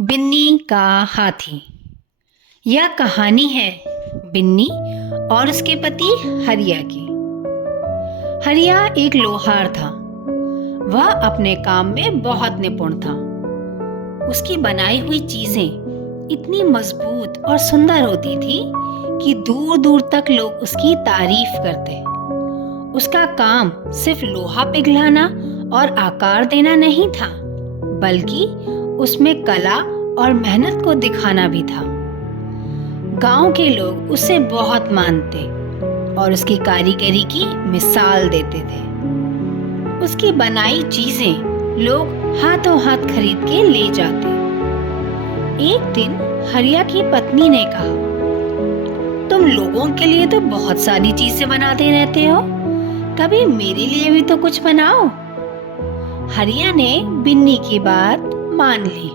बिन्नी का हाथी। यह कहानी है बिन्नी और उसके पति हरिया की। हरिया एक लोहार था। वह अपने काम में बहुत निपुण था। उसकी बनाई हुई चीजें इतनी मजबूत और सुंदर होती थी कि दूर दूर तक लोग उसकी तारीफ करते। उसका काम सिर्फ लोहा पिघलाना और आकार देना नहीं था, बल्कि उसमें कला और मेहनत को दिखाना भी था। गांव के लोग उसे बहुत मानते और उसकी कारीगरी की मिसाल देते थे। उसकी बनाई चीजें लोग हाथों हाथ खरीद के ले जाते। एक दिन हरिया की पत्नी ने कहा, तुम लोगों के लिए तो बहुत सारी चीजें बनाते रहते हो, कभी मेरे लिए भी तो कुछ बनाओ। हरिया ने बिन्नी की बात मान ली।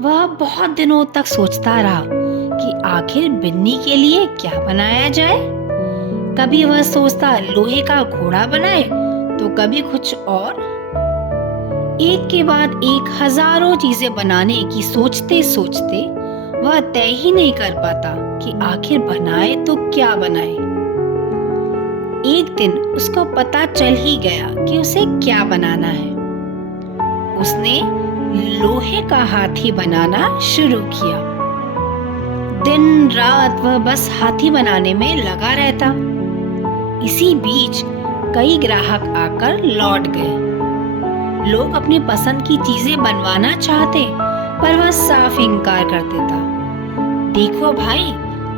वह बहुत दिनों तक सोचता रहा कि आखिर बिन्नी के लिए क्या बनाया जाए। कभी वह सोचता लोहे का घोड़ा बनाए तो कभी कुछ और। एक के बाद एक हजारों चीजें बनाने की सोचते सोचते वह तय ही नहीं कर पाता कि आखिर बनाए तो क्या बनाए। एक दिन उसको पता चल ही गया कि उसे क्या बनाना है। उसने लोहे का हाथी बनाना शुरू किया। दिन रात वह बस हाथी बनाने में लगा रहता। इसी बीच कई ग्राहक आकर लौट गए। लोग अपनी पसंद की चीजें बनवाना चाहते, पर वह साफ इनकार कर देता। देखो भाई,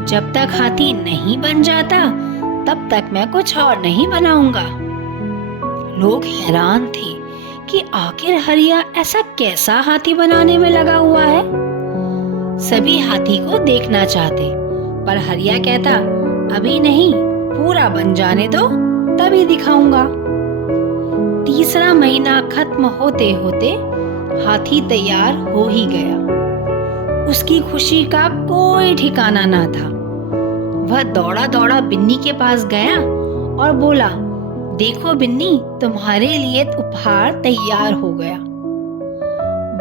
जब तक हाथी नहीं बन जाता तब तक मैं कुछ और नहीं बनाऊंगा। लोग हैरान थे कि आखिर हरिया ऐसा कैसा हाथी बनाने में लगा हुआ है। सभी हाथी को देखना चाहते, पर हरिया कहता, अभी नहीं, पूरा बन जाने दो, तभी दिखाऊंगा। तीसरा महीना खत्म होते होते हाथी तैयार हो ही गया। उसकी खुशी का कोई ठिकाना ना था। वह दौड़ा दौड़ा बिन्नी के पास गया और बोला, देखो बिन्नी, तुम्हारे लिए उपहार तैयार हो गया।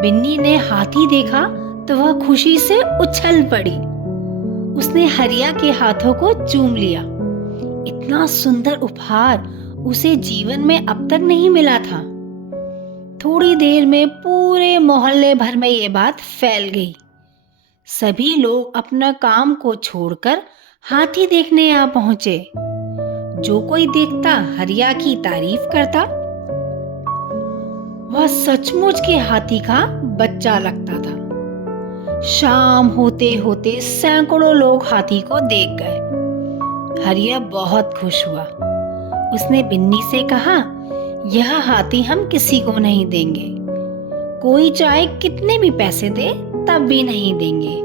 बिन्नी ने हाथी देखा तो वह खुशी से उछल पड़ी। उसने हरिया के हाथों को चूम लिया। इतना सुंदर उपहार उसे जीवन में अब तक नहीं मिला था। थोड़ी देर में पूरे मोहल्ले भर में ये बात फैल गई। सभी लोग अपना काम को छोड़कर हाथी देखने आ पहुंचे। जो कोई देखता हरिया की तारीफ करता। वह सचमुच के हाथी का बच्चा लगता था। शाम होते होते सैकड़ों लोग हाथी को देख गए। हरिया बहुत खुश हुआ। उसने बिन्नी से कहा, यह हाथी हम किसी को नहीं देंगे। कोई चाहे कितने भी पैसे दे तब भी नहीं देंगे।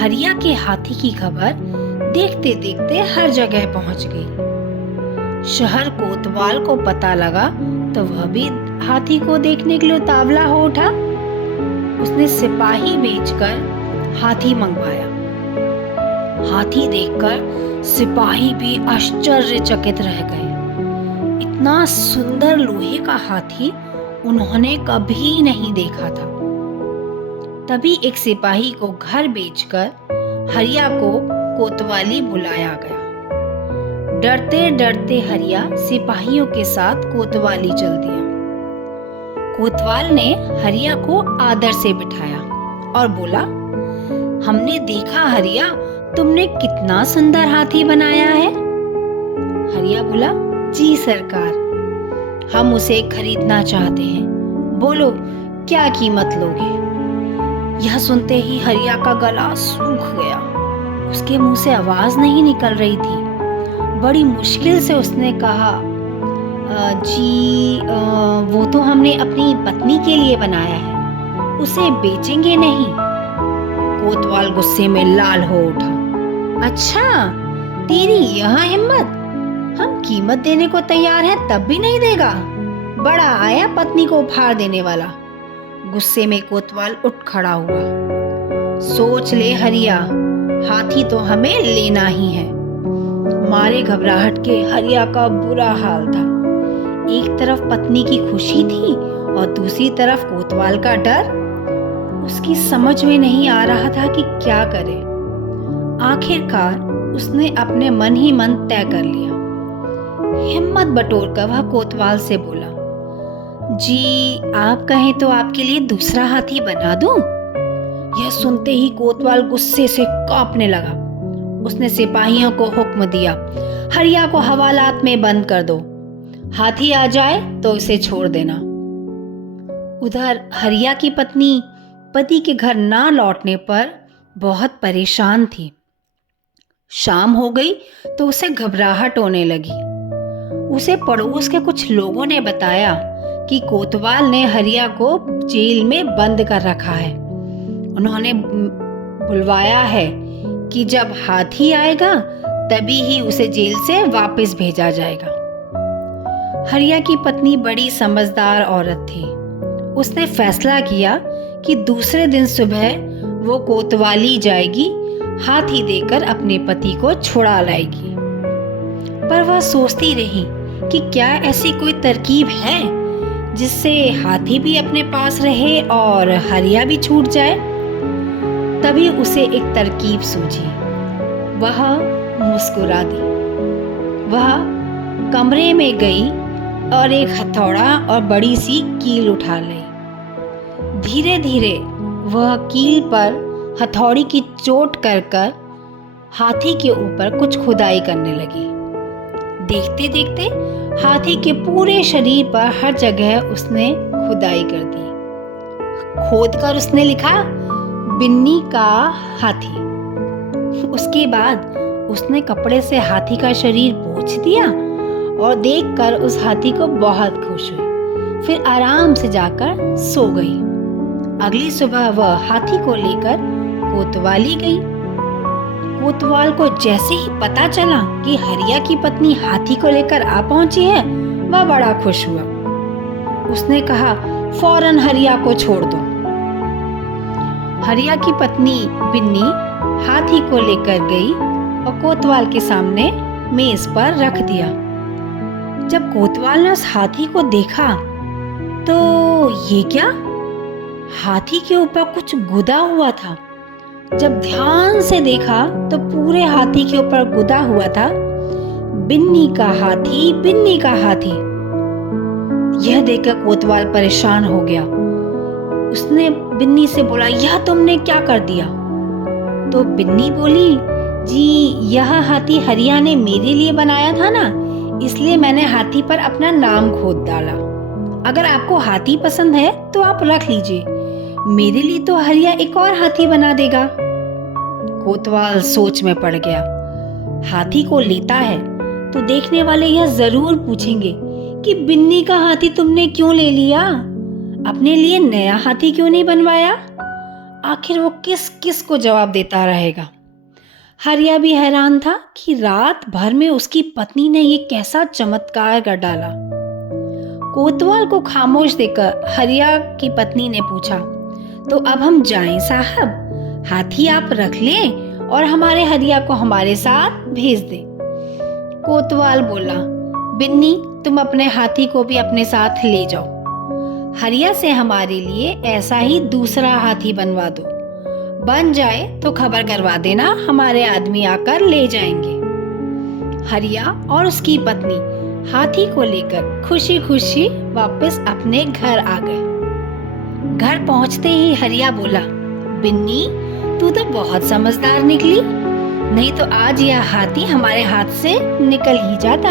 हरिया के हाथी की खबर देखते देखते हर जगह पहुंच गई। शहर कोतवाल को पता लगा तो वह भी हाथी को देखने के लिए उतावला हो उठा। उसने सिपाही भेजकर हाथी मंगवाया। हाथी देखकर सिपाही भी आश्चर्यचकित रह गए। इतना सुंदर लोहे का हाथी उन्होंने कभी नहीं देखा था। तभी एक सिपाही को घर भेजकर हरिया को कोतवाली बुलाया गया। डरते डरते हरिया सिपाहियों के साथ कोतवाली चल दिया। कोतवाल ने हरिया को आदर से बिठाया और बोला, हमने देखा हरिया, तुमने कितना सुंदर हाथी बनाया है। हरिया बोला, जी सरकार, हम उसे खरीदना चाहते हैं। बोलो क्या कीमत लोगे। यह सुनते ही हरिया का गला सूख गया। उसके मुंह से आवाज नहीं निकल रही थी। बड़ी मुश्किल से उसने कहा, जी वो तो हमने अपनी पत्नी के लिए बनाया है, उसे बेचेंगे नहीं। कोतवाल गुस्से में लाल हो उठा। अच्छा, तेरी यह हिम्मत, हम कीमत देने को तैयार हैं तब भी नहीं देगा। बड़ा आया पत्नी को उपहार देने वाला। गुस्से में कोतवाल उठ खड़ा हुआ। सोच ले हरिया, हाथी तो हमें लेना ही है। मारे घबराहट के हरिया का बुरा हाल था। एक तरफ पत्नी की खुशी थी और दूसरी तरफ कोतवाल का डर। उसकी समझ में नहीं आ रहा था कि क्या करे। आखिरकार उसने अपने मन ही मन तय कर लिया। हिम्मत बटोरकर वह कोतवाल से बोला, जी आप कहें तो आपके लिए दूसरा हाथी बना दूं? यह सुनते ही कोतवाल गुस्से से कांपने लगा। उसने सिपाहियों को हुक्म दिया, हरिया को हवालात में बंद कर दो। हाथी आ जाए तो उसे छोड़ देना। उधर हरिया की पत्नी पति के घर ना लौटने पर बहुत परेशान थी। शाम हो गई तो उसे घबराहट होने लगी। उसे पड़ोस के कुछ लोगों ने बताया कि कोतवाल ने हरिया को जेल में बंद कर रखा है। उन्होंने बुलवाया है कि जब हाथी आएगा तभी ही उसे जेल से वापस भेजा जाएगा। हरिया की पत्नी बड़ी समझदार औरत थी। उसने फैसला किया कि दूसरे दिन सुबह वो कोतवाली जाएगी, हाथी देकर अपने पति को छुड़ा लाएगी। पर वह सोचती रही कि क्या ऐसी कोई तरकीब है जिससे हाथी भी अपने पास रहे और हरिया भी छूट जाए। तभी उसे एक तरकीब सूझी। वह मुस्कुरा दी। वह कमरे में गई और एक हथौड़ा और बड़ी सी कील उठा ली। धीरे धीरे वह कील पर हथौड़ी की चोट कर हाथी के ऊपर कुछ खुदाई करने लगी। देखते देखते हाथी के पूरे शरीर पर हर जगह उसने खुदाई कर दी। खोदकर उसने लिखा, बिन्नी का हाथी। उसके बाद उसने कपड़े से हाथी का शरीर पोंछ दिया और देखकर उस हाथी को बहुत खुश हुई। फिर आराम से जाकर सो गई। अगली सुबह वह हाथी को लेकर कोतवाली गई। कोतवाल को जैसे ही पता चला कि हरिया की पत्नी हाथी को लेकर आ पहुंची है, वह बड़ा खुश हुआ। उसने कहा, फौरन हरिया को छोड़ दो। हरिया की पत्नी बिन्नी हाथी को लेकर गई और कोतवाल के सामने मेज पर रख दिया। जब कोतवाल ने उस हाथी को देखा तो ये क्या? हाथी के ऊपर कुछ गुदा हुआ था। जब ध्यान से देखा तो पूरे हाथी के ऊपर गुदा हुआ था, बिन्नी का हाथी, बिन्नी का हाथी। यह देखकर कोतवाल परेशान हो गया। उसने बिन्नी से बोला, यह तुमने क्या कर दिया? तो बिन्नी बोली, जी यह हाथी हरिया ने मेरे लिए बनाया था ना, इसलिए मैंने हाथी पर अपना नाम खोद डाला। अगर आपको हाथी पसंद है तो आप रख लीजिए, मेरे लिए तो हरिया एक और हाथी बना देगा। कोतवाल सोच में पड़ गया। हाथी को लेता है तो देखने वाले यह जरूर पूछेंगे कि बिन्नी का हाथी तुमने क्यों ले लिया, अपने लिए नया हाथी क्यों नहीं बनवाया? आखिर वो किस किस को जवाब देता रहेगा। हरिया भी हैरान था कि रात भर में उसकी पत्नी ने ये कैसा चमत्कार कर डाला। कोतवाल को खामोश देखकर हरिया की पत्नी ने पूछा, तो अब हम जाएं साहब? हाथी आप रख लें और हमारे हरिया को हमारे साथ भेज दें। कोतवाल बोला, बिन्नी तुम अपने हाथी को भी अपने साथ ले जाओ। हरिया से हमारे लिए ऐसा ही दूसरा हाथी बनवा दो। बन जाए तो खबर करवा देना, हमारे आदमी आकर ले जाएंगे। हरिया और उसकी पत्नी हाथी को लेकर खुशी खुशी वापस अपने घर आ गए। घर पहुंचते ही हरिया बोला, बिन्नी तू तो बहुत समझदार निकली, नहीं तो आज यह हाथी हमारे हाथ से निकल ही जाता।